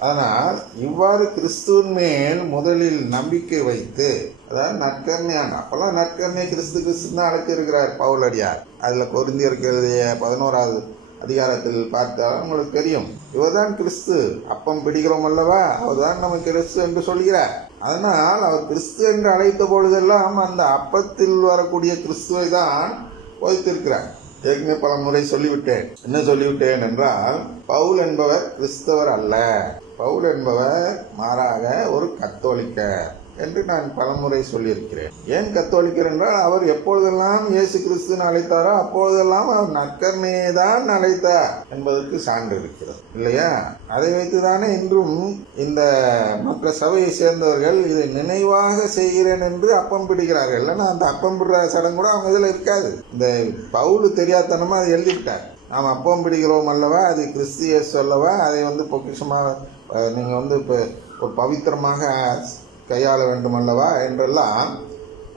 அதனால் இவ்வாறு கிறிஸ்துவின் மேல் முதலில் நம்பிக்கை வைத்து அதாவது நற்கர்ணையான அப்பெல்லாம் நற்கர்ணியை கிறிஸ்து கிறிஸ்து தான் அழைச்சிருக்கிறார் பவுலடியார் அதில் பொருந்தியிருக்கிறதைய பதினோராவது அதிகாரத்தில் பார்த்தால் உங்களுக்கு தெரியும் இவர்தான் கிறிஸ்து அப்பம் பிடிக்கிறோம் அல்லவா? அவர்தான் நம்ம கிறிஸ்து என்று சொல்கிறார். அதனால் அவர் கிறிஸ்து என்று அழைத்த பொழுதெல்லாம் அந்த அப்பத்தில் வரக்கூடிய கிறிஸ்துவை தான் போதித்திருக்கிறார் ஏற்கனவே பல முறை சொல்லிவிட்டேன். என்ன சொல்லிவிட்டேன் என்றால் பவுல் என்பவர் கிறிஸ்தவர் அல்ல. பவுல் என்பவர் மாறாக ஒரு கத்தோலிக்கர் என்று நான் பலமுறை சொல்லியிருக்கிறேன். ஏன் கத்தோலிக்கர் என்றால் அவர் எப்பொழுதெல்லாம் இயேசு கிறிஸ்துன்னு அழைத்தாரோ அப்பொழுதெல்லாம் அவர் நற்கர்ணையை தான் அழைத்தார் என்பதற்கு சான்று இருக்கிறது. இல்லையா? அதை வைத்துதானே இன்றும் இந்த மற்ற சபையை சேர்ந்தவர்கள் இதை நினைவாக செய்கிறேன் என்று அப்பம் பிடிக்கிறார்கள் இல்லைன்னா அந்த அப்பம் பிடுற சடங்கு கூட அவங்க இதில் இருக்காது. இந்த பவுலு தெரியாதனமா அதை எழுதிவிட்டார். நாம் அப்பம் பிடிக்கிறோம் அல்லவா? அது கிறிஸ்திய சொல்லவா அதை வந்து பொக்கிஷமாக நீங்கள் வந்து இப்போ ஒரு பவித்திரமாக கையாள வேண்டும் அல்லவா என்றெல்லாம்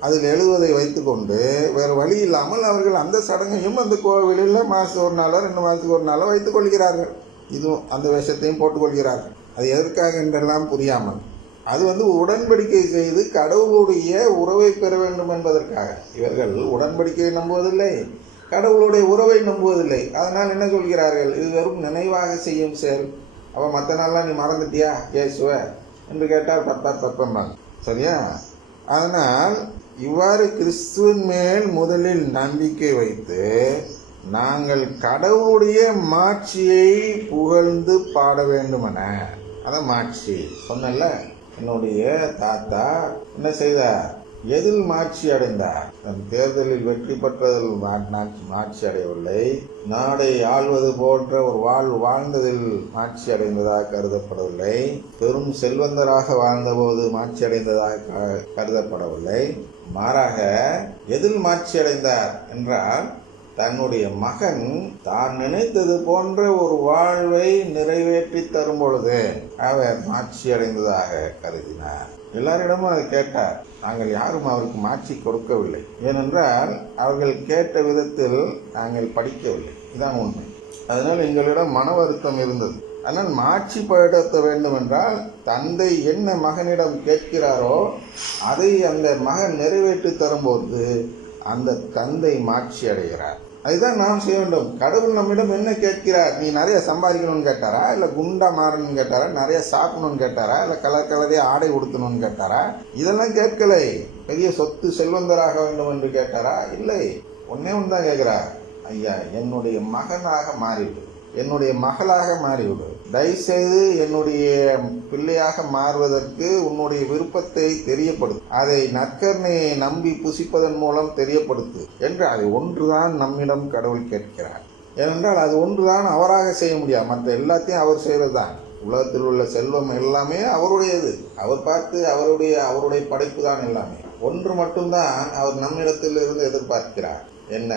அதில் எழுதுவதை வைத்துக்கொண்டு வேறு வழி இல்லாமல் அவர்கள் அந்த சடங்கையும் அந்த கோவிலில் மாதம் ஒரு நாளோ ரெண்டு மாதத்துக்கு ஒரு நாளோ வைத்துக் கொள்கிறார்கள். இதுவும் அந்த வேஷத்தையும் போட்டுக்கொள்கிறார்கள் அது எதற்காக என்றெல்லாம் புரியாமல். அது வந்து உடன்படிக்கை செய்து கடவுளுடைய உறவை பெற வேண்டும் என்பதற்காக. இவர்கள் உடன்படிக்கையை நம்புவதில்லை கடவுளுடைய உறவை நம்புவதில்லை. அதனால் என்ன சொல்கிறார்கள்? இது வெறும் நினைவாக செய்யும் செயல். அப்ப மற்ற நாள்லாம் நீ மறந்துட்டியா? இயேசுவ என்று கேட்டால் பத்தார் பப்பம்பாங்க சரியா? அதனால் இவ்வாறு கிறிஸ்துவின் மேல் முதலில் நம்பிக்கை வைத்து நாங்கள் கடவுளுடைய மாட்சியை புகழ்ந்து பாட வேண்டுமென. அதான் மாட்சி. சொன்னல என்னுடைய தாத்தா என்ன செய்தார்? எதில் மாட்சி அடைந்தார்? தன் தேர்தலில் வெற்றி பெற்றதில் மாட்சி அடையவில்லை. நாடை ஆள்வது போன்ற ஒரு வாழ்வு வாழ்ந்ததில் மாட்சி அடைந்ததாக கருதப்படவில்லை. பெரும் செல்வந்தராக வாழ்ந்தபோது மாட்சி அடைந்ததாக க- கருதப்படவில்லை. மாறாக எதில் மாட்சி அடைந்தார்? என்றால் தன்னுடைய மகன் தான் நினைத்தது போன்ற ஒரு வாழ்வை நிறைவேற்றி தரும் பொழுது அவர் மாட்சி அடைந்ததாக கருதினார். எல்லாரிடமும் அதை கேட்டார் நாங்கள் யாரும் அவருக்கு மாட்சி கொடுக்கவில்லை. ஏனென்றால் அவர்கள் கேட்ட விதத்தில் நாங்கள் படிக்கவில்லை. இதான் உண்மை. அதனால் எங்களிடம் மன வருத்தம் இருந்தது. ஆனால் மாட்சி படுத்த வேண்டும் என்றால் தந்தை என்ன மகனிடம் கேட்கிறாரோ அதை அந்த மகன் நிறைவேற்றி தரும்போது அந்த தந்தை மாட்சி அடைகிறார். அதுதான் நாம் செய்ய வேண்டும். கடவுள் நம்மிடம் என்ன கேட்கிறார்? நீ நிறைய சம்பாதிக்கணும்னு கேட்டாரா? இல்ல குண்டா மாறணும்னு கேட்டாரா? நிறைய சாப்பிடணும்னு கேட்டாரா? இல்ல கலர் கலரே ஆடை உடுத்தணும்னு கேட்டாரா? இதெல்லாம் கேட்கலை. பெரிய சொத்து செல்வந்தராக வேண்டும் என்று கேட்டாரா? இல்லை. ஒன்னே ஒன்று தான் கேட்கிறார். ஐயா என்னுடைய மகனாக மாறிவிடு. என்னுடைய மகளாக மாறிவிடு. தயவுசெய்து என்னுடைய பிள்ளையாக மாறுவதற்கு உன்னுடைய விருப்பத்தை தெரியப்படுத்து. அதை நற்கரணையை நம்பி புசிப்பதன் மூலம் தெரியப்படுத்து என்று அதை ஒன்றுதான் நம்மிடம் கடவுள் கேட்கிறார். ஏனென்றால் அது ஒன்றுதான் அவராக செய்ய முடியாது. மற்ற எல்லாத்தையும் அவர் செய்கிறது தான் உலகத்தில் உள்ள செல்வம் எல்லாமே அவருடையது. அவர் பார்த்து அவருடைய அவருடைய படைப்பு தான் எல்லாமே. ஒன்று மட்டும்தான் அவர் நம்மிடத்தில் இருந்து எதிர்பார்க்கிறார். என்ன?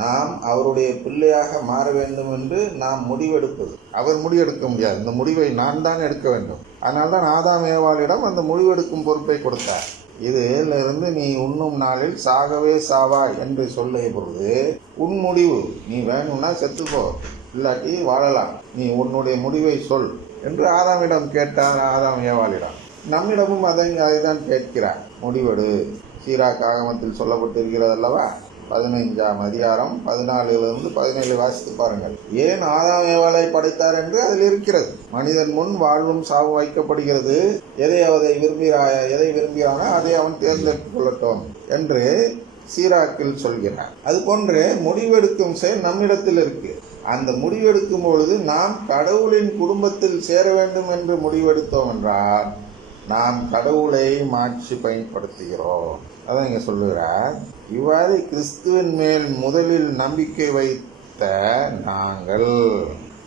நாம் அவருடைய பிள்ளையாக மாற வேண்டும் என்று நாம் முடிவெடுப்பது. அவர் முடிவெடுக்க முடியாது. இந்த முடிவை நான் தான் எடுக்க வேண்டும். அதனால தான் ஆதாம் ஏவாளிடம் அந்த முடிவெடுக்கும் பொறுப்பை கொடுத்தார். இதிலிருந்து நீ உண்ணும் நாளில் சாகவே சாவா என்று சொல்லிய பொழுது உன் முடிவு. நீ வேணும்னா செத்துப்போ இல்லாட்டி வாழலாம். நீ உன்னுடைய முடிவை சொல் என்று ஆதாமிடம் கேட்டார் ஆதாம் ஏவாளிடம். நம்மிடமும் அதை அதை தான் கேட்கிறார். முடிவெடு. சீராக் ஆகமத்தில் சொல்லப்பட்டிருக்கிறது அல்லவா பதினைஞ்சாம் அதிகாரம் பதினாலிலிருந்து பதினேழு வாசித்து பாருங்கள். ஏன் ஆதாம் ஏவாளை படைத்தார் என்று அதில் இருக்கிறது. மனிதன் முன் வாழ்வும் சாவு வைக்கப்படுகிறது. எதை அதை விரும்புகிறா எதை விரும்புகிறானோ அதை அவன் தேர்ந்தெடுத்துக் கொள்ளட்டும் என்று சீராக்கில் சொல்கிறார். அது போன்று முடிவெடுக்கும் செயல் நம்மிடத்தில் இருக்கு. அந்த முடிவெடுக்கும் பொழுது நாம் கடவுளின் குடும்பத்தில் சேர வேண்டும் என்று முடிவெடுத்தோம் என்றால் நாம் கடவுளை மாற்றி பயன்படுத்துகிறோம். அதான் இங்கே சொல்லுகிறார். இவ்வாறு கிறிஸ்துவின் மேல் முதலில் நம்பிக்கை வைத்த நாங்கள்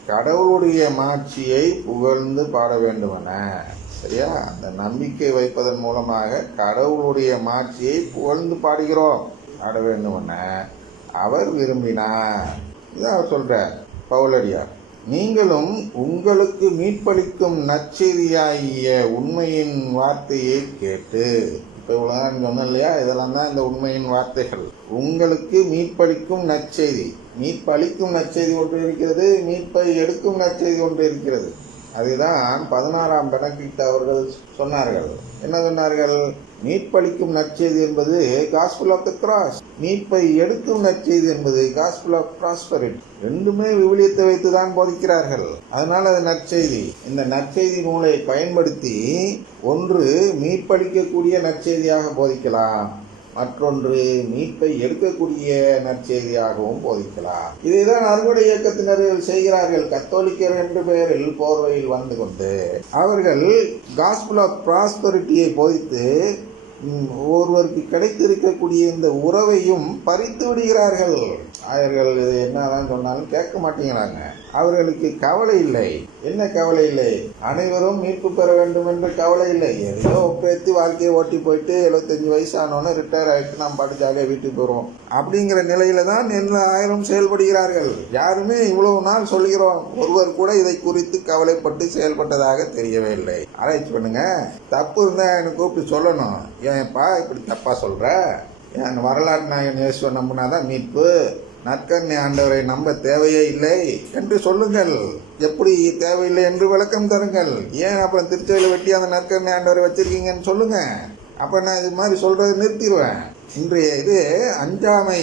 கடவுளுடைய மாட்சியை புகழ்ந்து பாட வேண்டுமென. சரியா? அந்த நம்பிக்கை வைப்பதன் மூலமாக கடவுளுடைய மாட்சியை புகழ்ந்து பாடுகிறோம். பாட வேண்டுமென அவர் விரும்பினார். இதான் அவர் பவுலடியார். நீங்களும் உங்களுக்கு மீட்பளிக்கும் நச்செய்தியாகிய உண்மையின் வார்த்தையை கேட்டு இப்போ இவ்வளோதான் சொன்னேன் இல்லையா இதெல்லாம் தான் இந்த உண்மையின் வார்த்தைகள். உங்களுக்கு மீட்பளிக்கும் நற்செய்தி. மீட்பளிக்கும் நற்செய்தி ஒன்று இருக்கிறது மீட்பை எடுக்கும் நற்செய்தி ஒன்று இருக்கிறது. அதுதான் பதினாறாம் பெனடிக்ட் அவர்கள் சொன்னார்கள். என்ன சொன்னார்கள்? மீட்பளிக்கும் நற்செய்தி என்பது காஸ்பிள் ஆஃப் த கிராஸ் மீட்பை எடுக்கும் நற்செய்தி என்பது காஸ்பிள் ஆஃப் ப்ராஸ்பரிட்டி ரெண்டுமே விவிலியத்தை வைத்து தான் போதிக்கிறார்கள். அதனால் அது நற்செய்தி. இந்த நற்செய்தி நூலை பயன்படுத்தி ஒன்று மீட்பளிக்கக்கூடிய நற்செய்தியாக போதிக்கலாம். மற்றொன்று மீட்பை எடுக்கக்கூடிய நற்செய்தியாகவும் போதிக்கலாம். இதைதான் அறுவடை இயக்கத்தினர்கள் செய்கிறார்கள். கத்தோலிக்கர் என்ற பெயரில் போர்வையில் வந்து கொண்டு அவர்கள் காஸ்பிள் ஆஃப் ப்ராஸ்பரிட்டியை போதித்து ஒருவருக்கு கிடைத்திருக்கக்கூடிய இந்த உறவையும் பறித்து விடுகிறார்கள். ஆயர்கள் இது என்னதான் சொன்னாலும் கேட்க மாட்டேங்கிறாங்க. அவர்களுக்கு கவலை இல்லை. என்ன கவலை இல்லை? அனைவரும் மீட்பு பெற வேண்டும் என்ற கவலை இல்லை. எதையோ ஒப்பேத்தி வாழ்க்கையை ஓட்டி போயிட்டு எழுபத்தஞ்சு வயசு ஆனோன்னு ரிட்டையர் ஆகிட்டு நாம் பாட்டு ஜாலியாக வீட்டுக்கு போகிறோம் அப்படிங்கிற நிலையில தான் எல்லா ஆயிரம் செயல்படுகிறார்கள்? யாருமே இவ்வளவு நாள் சொல்கிறோம் ஒருவர் கூட இதை குறித்து கவலைப்பட்டு செயல்பட்டதாக தெரியவே இல்லை. ஆராய்ச்சி பண்ணுங்க. தப்பு இருந்தால் எனக்கு கூப்பிட்டு சொல்லணும். ஏன்ப்பா இப்படி தப்பாக சொல்கிற என் வரலாற்று நாயகன் இயேசுவை நம்பினாதான் மீட்பு. நற்கண்ணி ஆண்டவரை நம்ப தேவையே இல்லை என்று சொல்லுங்கள். எப்படி தேவையில்லை என்று விளக்கம் தருங்கள். ஏன் அப்புறம் திருச்செயில வெட்டி அந்த நற்கண்ணி ஆண்டவரை வச்சிருக்கீங்கன்னு சொல்லுங்க. அப்போ நான் இது மாதிரி சொல்றதை நிறுத்திடுவேன். இன்றைய இது அஞ்சாமை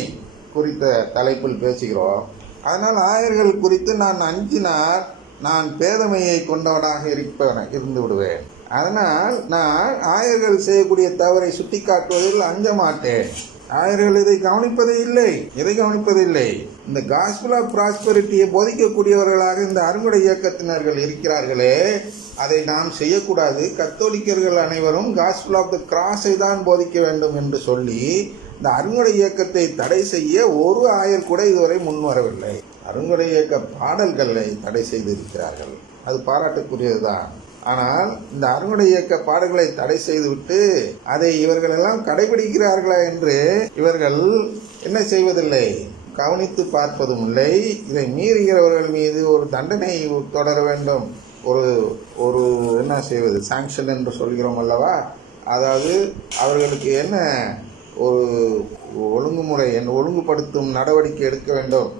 குறித்த தலைப்பில் பேசுகிறோம். அதனால் ஆயர்கள் குறித்து நான் அஞ்சினார் நான் பேதமையை கொண்டவனாக இருப்பவன் இருந்து விடுவேன். அதனால் நான் ஆயர்கள் செய்யக்கூடிய தவறை சுட்டிக்காட்டுவதில் அஞ்ச மாட்டேன். ஆயர்கள் இதை கவனிப்பதே இல்லை. இதை கவனிப்பதில்லை இந்த காஸ்பிள் ஆஃப் ப்ராஸ்பரிட்டியை போதிக்கக்கூடியவர்களாக இந்த அறுவடை இயக்கத்தினர்கள் இருக்கிறார்களே அதை நாம் செய்யக்கூடாது. கத்தோலிக்கர்கள் அனைவரும் காஸ்பிள் ஆஃப் த கிராஸை தான் போதிக்க வேண்டும் என்று சொல்லி இந்த அருங்குடை இயக்கத்தை தடை செய்ய ஒரு ஆயர் கூட இதுவரை முன்வரவில்லை அருங்குடை இயக்க பாடல்களை தடை செய்திருக்கிறார்கள். அது பாராட்டுக்குரியதுதான். ஆனால் இந்த அறுவடை இயக்க பாடல்களை தடை செய்துவிட்டு அதை இவர்கள் எல்லாம் கடைபிடிக்கிறார்களா என்று இவர்கள் என்ன செய்வதில்லை? கவனித்து பார்ப்பதும் இல்லை. இதை மீறுகிறவர்கள் மீது ஒரு தண்டனை தொடர வேண்டும். ஒரு ஒரு என்ன செய்வது? சாங்ஷன் என்று சொல்கிறோம் அல்லவா? அதாவது அவர்களுக்கு என்ன ஒரு ஒழுங்குமுறை என் ஒழுங்குபடுத்தும் நடவடிக்கை எடுக்க வேண்டும்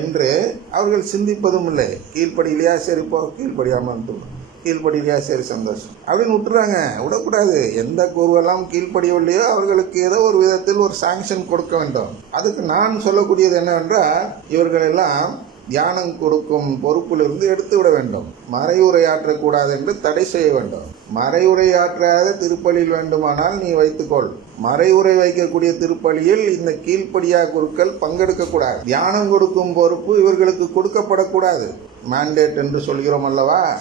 என்று அவர்கள் சிந்திப்பதும் இல்லை. கீழ்ப்படியிலையா சரி போ கீழ்ப்படியாமல் இருந்துடும் கீழ்ப்படியிலையா? சரி சந்தோஷம். அப்படின்னு விட்டுறாங்க. விடக்கூடாது. எந்த குருவெல்லாம் கீழ்ப்படியவில்லையோ அவர்களுக்கு ஏதோ ஒரு விதத்தில் ஒரு சாங்ஷன் கொடுக்க வேண்டும். அதுக்கு நான் சொல்லக்கூடியது என்னவென்றால் இவர்களெல்லாம் தியானம் கொடுக்கும் பொறுப்பிலிருந்து எடுத்து விட வேண்டும். மறையுரையாற்றக்கூடாது என்று தடை செய்ய வேண்டும். மறையுரையாற்றாத திருப்பலியில் வேண்டுமானால் நீ வைத்துக்கொள். மறைவுரை வைக்கக்கூடிய திருப்பலியில் இந்த கீழ்ப்படியா குருக்கள் பங்கெடுக்கக்கூடாது. தியானம் கொடுக்கும் பொறுப்பு இவர்களுக்கு கொடுக்கப்படக்கூடாது. மேண்டேட் என்று சொல்கிறோம் அல்லவா?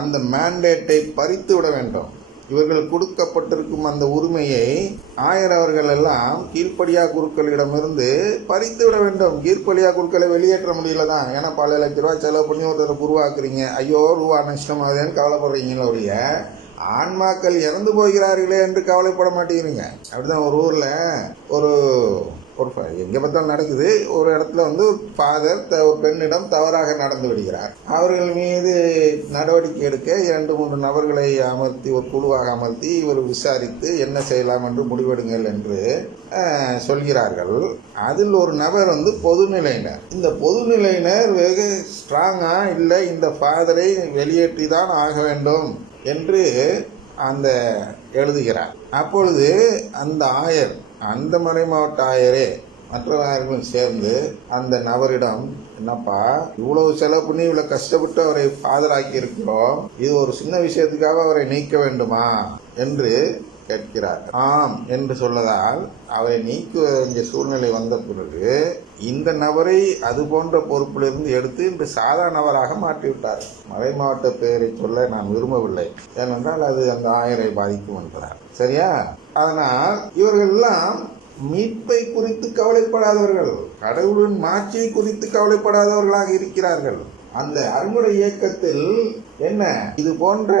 அந்த மேண்டேட்டை பறித்து விட வேண்டும். இவர்கள் கொடுக்கப்பட்டிருக்கும் அந்த உரிமையை ஆயர் அவர்கள் எல்லாம் கீழ்ப்படியா குருக்களிடமிருந்து பறித்து விட வேண்டும். கீழ்ப்படியா குருக்களை வெளியேற்ற முடியல தான். ஏன்னா பல லட்ச ரூபா செலவு பண்ணி ஒருத்தரை உருவாக்குறீங்க. ஐயோ ரூபா நஷ்டமாதேன்னு கவலைப்படுறீங்களோ ஒழிய ஆன்மாக்கள் இறந்து போகிறார்களே என்று கவலைப்பட மாட்டேங்கிறீங்க. அப்படிதான் ஒரு ஊர்ல ஒரு ஒரு எங்கே எங்க பார்த்தாலும் நடக்குது. ஒரு இடத்துல வந்து ஃபாதர் ஒரு பெண்ணிடம் தவறாக நடந்து விடுகிறார். அவர்கள் மீது நடவடிக்கை எடுக்க இரண்டு மூன்று நபர்களை அமர்த்தி ஒரு குழுவாக அமர்த்தி இவர் விசாரித்து என்ன செய்யலாம் என்று முடிவெடுங்கள் என்று சொல்கிறார்கள். அதில் ஒரு நபர் வந்து பொதுநிலையினர் இந்த பொதுநிலையினர் வெகு ஸ்ட்ராங்கா இல்லை இந்த ஃபாதரை வெளியேற்றி தான் ஆக வேண்டும் என்று அந்த எழுதுகிறார். அப்பொழுது அந்த ஆயர் அந்த மறைமாவட்ட ஆயரே மற்றவர்களும் சேர்ந்து அந்த நபரிடம் என்னப்பா இவ்வளவு செலவு பண்ணி இவ்வளவு கஷ்டப்பட்டு அவரை பாதராக்கி இருக்கிறோம் இது ஒரு சின்ன விஷயத்துக்காக அவரை நீக்க வேண்டுமா? என்று கேட்கிறார். ஆம் என்று சொல்லதால் அவரை நீக்க வேண்டிய சூழ்நிலை வந்த பிறகு இந்த நபரை அது போன்ற பொறுப்பிலிருந்து எடுத்து இன்று சாதா நபராக மாற்றிவிட்டார். மறை மாவட்ட பெயரை சொல்ல நான் விரும்பவில்லை. ஏனென்றால் அது அந்த ஆயரை பாதிக்கும் என்பதால் சரியா? அதனால் இவர்கள் எல்லாம் மீட்பை குறித்து கவலைப்படாதவர்கள் கடவுளின் மாட்சியை குறித்து கவலைப்படாதவர்களாக இருக்கிறார்கள். அந்த அறுமுறை இயக்கத்தில் என்ன? இது போன்ற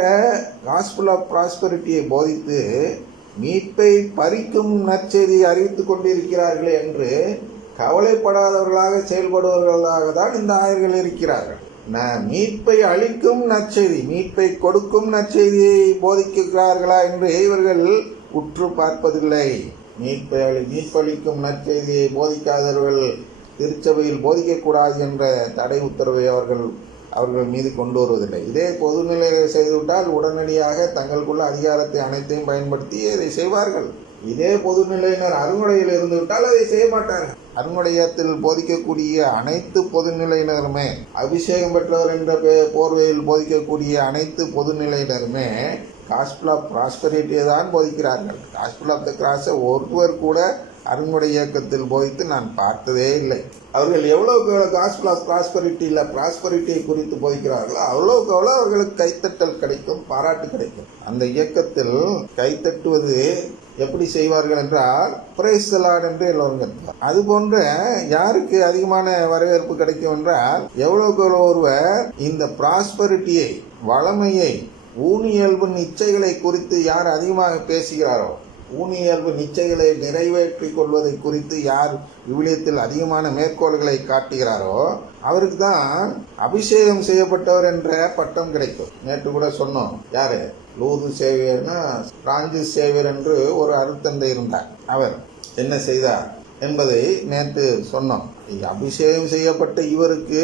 காஸ்பிள் ஆஃப் ப்ராஸ்பரிட்டியை போதித்து மீட்பை பறிக்கும் நற்செய்தியை அறிவித்துக் கொண்டிருக்கிறார்களே என்று கவலைப்படாதவர்களாக செயல்படுபவர்களாக தான் இந்த ஆயர்கள் இருக்கிறார்கள். ந- மீட்பை அளிக்கும் நற்செய்தி மீட்பை கொடுக்கும் நற்செய்தியை போதிக்கிறார்களா என்று இவர்கள் உற்று பார்ப்பதில்லை. மீட்பை மீட்பளிக்கும் நற்செய்தியை போதிக்காதவர்கள் திருச்சபையில் போதிக்கக்கூடாது என்ற தடை உத்தரவை அவர்கள் அவர்கள் மீது கொண்டு வருவதில்லை. இதே பொதுநிலையை செய்துவிட்டால் உடனடியாக தங்களுக்குள்ள அதிகாரத்தை அனைத்தையும் பயன்படுத்தி இதை செய்வார்கள். இதே பொதுநிலையினர் அருங்குடையில் இருந்து விட்டால் அதை செய்ய மாட்டார்கள். அருங்குடையத்தில் போதிக்கக்கூடிய அனைத்து பொதுநிலையினருமே அபிஷேகம் பெற்றவர் என்ற பே- போர்வையில் போதிக்கக்கூடிய அனைத்து பொதுநிலையினருமே காஸ்பிள் ஆஃப் ப்ராஸ்பரிட்டியை தான் போதிக்கிறார்கள். காஸ்பிள் ஆஃப் த கிராஸை ஒருவர் கூட அருங்குடை இயக்கத்தில் போதித்து நான் பார்த்ததே இல்லை. அவர்கள் எவ்வளவுக்கு எவ்வளோ காஸ்பிள் ஆஃப் ப்ராஸ்பரிட்டியில் இல்லை ப்ராஸ்பரிட்டியை குறித்து போதிக்கிறார்களோ அவ்வளோவுக்கு அவ்வளோ அவர்களுக்கு கைத்தட்டல் கிடைக்கும் பாராட்டு கிடைக்கும். அந்த இயக்கத்தில் கைத்தட்டுவது எப்படி செய்வார்கள் என்றால் பிரைஸ் லார்ட் என்று எல்லோரும் கற்றுவார் அது போன்ற யாருக்கு அதிகமான வரவேற்பு கிடைக்கும் என்றால் எவ்வளோக்கு எவ்வளோ ஒருவர் இந்த ப்ராஸ்பரிட்டியை வளமையை ஊனியல்பு நிச்சைகளை குறித்து யார் அதிகமாக பேசுகிறாரோ ஊனியல்பு நிச்சயங்களை நிறைவேற்றிக் கொள்வதை குறித்து யார் விவிலியத்தில் அதிகமான மேற்கோள்களை காட்டுகிறாரோ அவருக்கு தான் அபிஷேகம் செய்யப்பட்டவர் என்ற பட்டம் கிடைக்கும். நேற்று கூட சொன்னோம் யாரு? லூது சேவியர்னா பிரான்சிஸ் சேவியர் என்று ஒரு அருத்தந்தை இருந்தார். அவர் என்ன செய்தார் என்பதை நேற்று சொன்னோம். அபிஷேகம் செய்யப்பட்ட இவருக்கு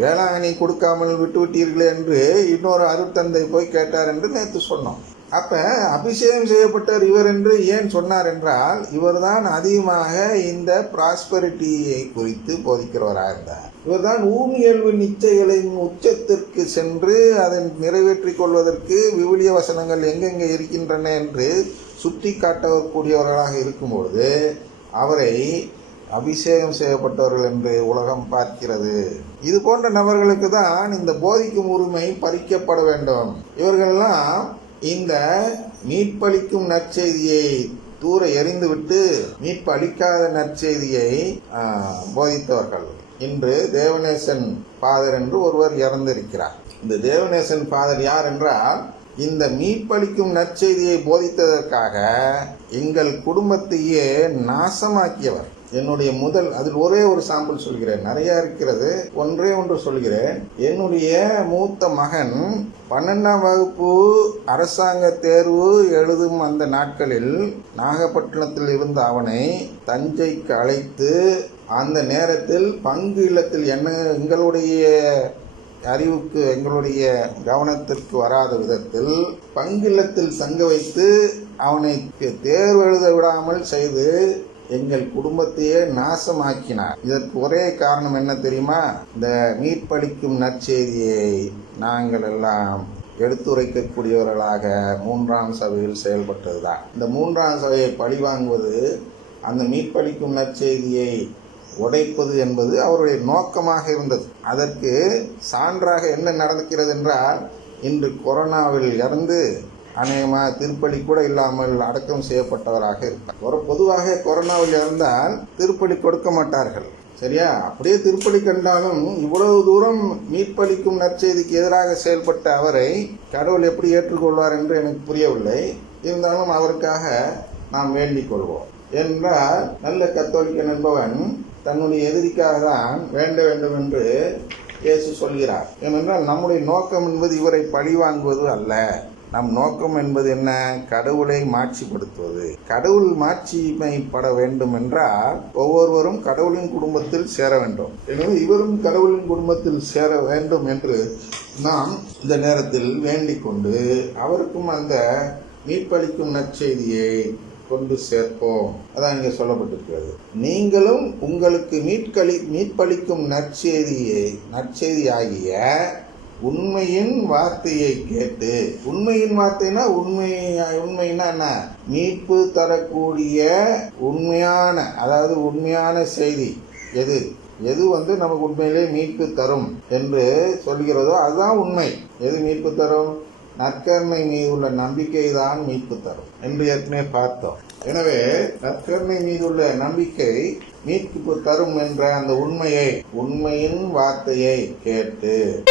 வேளாங்கண்ணி கொடுக்காமல் விட்டுவிட்டீர்களே என்று இன்னொரு அருட்தந்தை போய் கேட்டார் என்று நேற்று சொன்னோம். அப்ப அபிஷேகம் செய்யப்பட்டவர் இவர் என்று ஏன் சொன்னார் என்றால் இவர்தான் அதிகமாக இந்த பிராஸ்பரிட்டியை குறித்து போதிக்கிறவராக இருந்தார். இவர்தான் ஊமியல்வு நிச்சயங்களின் உச்சத்திற்கு சென்று அதை நிறைவேற்றிக் கொள்வதற்கு விவிலிய வசனங்கள் எங்கெங்கே இருக்கின்றன என்று சுட்டி காட்டக்கூடியவர்களாக இருக்கும்பொழுது அவரை அபிஷேகம் செய்யப்பட்டவர்கள் என்று உலகம் பார்க்கிறது. இது போன்ற நபர்களுக்கு தான் இந்த போதிக்கும் உரிமை பறிக்கப்பட வேண்டும். இவர்களெல்லாம் இந்த மீட்பளிக்கும் நற்செய்தியை தூர எறிந்துவிட்டு மீட்பு அளிக்காத நற்செய்தியை போதித்தவர்கள். இன்று தேவநேசன் ஃபாதர் என்று ஒருவர் இறந்திருக்கிறார். இந்த தேவநேசன் ஃபாதர் யார் என்றால் இந்த மீட்பளிக்கும் நற்செய்தியை போதித்ததற்காக எங்கள் குடும்பத்தையே நாசமாக்கியவர். என்னுடைய முதல் அதில் ஒரே ஒரு சாம்பிள் சொல்கிறேன். நிறைய இருக்கிறது. ஒன்றே ஒன்று சொல்கிறேன். என்னுடைய மூத்த மகன் பன்னெண்டாம் வகுப்பு அரசாங்க தேர்வு எழுதும் அந்த நாட்களில் நாகப்பட்டினத்தில் இருந்த அவனை தஞ்சைக்கு அழைத்து அந்த நேரத்தில் பங்கு இல்லத்தில் என்ன எங்களுடைய அறிவுக்கு எங்களுடைய கவனத்திற்கு வராத விதத்தில் பங்கில்லத்தில் தங்க வைத்து அவனை தேர்வு எழுத விடாமல் செய்து எங்கள் குடும்பத்தையே நாசமாக்கினார். இதற்கு ஒரே காரணம் என்ன தெரியுமா? இந்த மீட்பளிக்கும் நற்செய்தியை நாங்கள் எல்லாம் எடுத்துரைக்கக்கூடியவர்களாக மூன்றாம் சபையில் செயல்பட்டதுதான். இந்த மூன்றாம் சபையை பழிவாங்குவது அந்த மீட்பளிக்கும் நற்செய்தியை உடைப்பது என்பது அவருடைய நோக்கமாக இருந்தது. அதற்கு சான்றாக என்ன நடக்கிறது என்றால் இன்று கொரோனாவில் இறந்து அநேகமாக திருப்பலி கூட இல்லாமல் அடக்கம் செய்யப்பட்டவராக இருப்பார் ஒரு பொதுவாக கொரோனாவில் இறந்தால் திருப்பலி கொடுக்க மாட்டார்கள். சரியா? அப்படியே திருப்பலி கண்டாலும் இவ்வளவு தூரம் மீட்பளிக்கும் நற்செய்திக்கு எதிராக செயல்பட்ட அவரை கடவுள் எப்படி ஏற்றுக்கொள்வார் என்று எனக்கு புரியவில்லை. இருந்தாலும் அவருக்காக நாம் வேண்டிக் கொள்வோம். என்றால் நல்ல கத்தோலிக்கன் என்பவன் தன்னுடைய எதிரிக்காக தான் வேண்ட வேண்டும் என்று இயேசு சொல்கிறார். ஏனென்றால் நம்முடைய நோக்கம் என்பது இவரை பழிவாங்குவது அல்ல. நம் நோக்கம் என்பது என்ன? கடவுளை மாட்சிப்படுத்துவது. கடவுள் மாட்சிமைப்பட வேண்டும் என்றால் ஒவ்வொருவரும் கடவுளின் குடும்பத்தில் சேர வேண்டும். எனவே இவரும் கடவுளின் குடும்பத்தில் சேர வேண்டும் என்று நாம் இந்த நேரத்தில் வேண்டிக் கொண்டு அவருக்கும் அந்த மீட்பளிக்கும் நற்செய்தியை கொண்டு சேர்ப்போம். அதான் இங்கே சொல்லப்பட்டிருக்கிறது. நீங்களும் உங்களுக்கு மீட்களி மீட்பளிக்கும் நற்செய்தியை நற்செய்தியாகிய உண்மையின் வார்த்தையை கேட்டு உண்மையின் வார்த்தைனா உண்மை உண்மைன்னா என்ன? மீட்பு தரக்கூடிய உண்மையான அதாவது உண்மையான செய்தி. எது? எது வந்து நமக்கு உண்மையிலே மீட்பு தரும் என்று சொல்கிறதோ அதுதான் உண்மை. எது மீட்பு தரும்? நற்கருணை மீது உள்ள நம்பிக்கை தான் மீட்பு தரும் என்று ஏற்கனவே பார்த்தோம். எனவே நற்கருணை மீதுள்ள நம்பிக்கை மீட்பு தரும் என்ற அந்த உண்மையை உண்மையின் வார்த்தையை கேட்டு.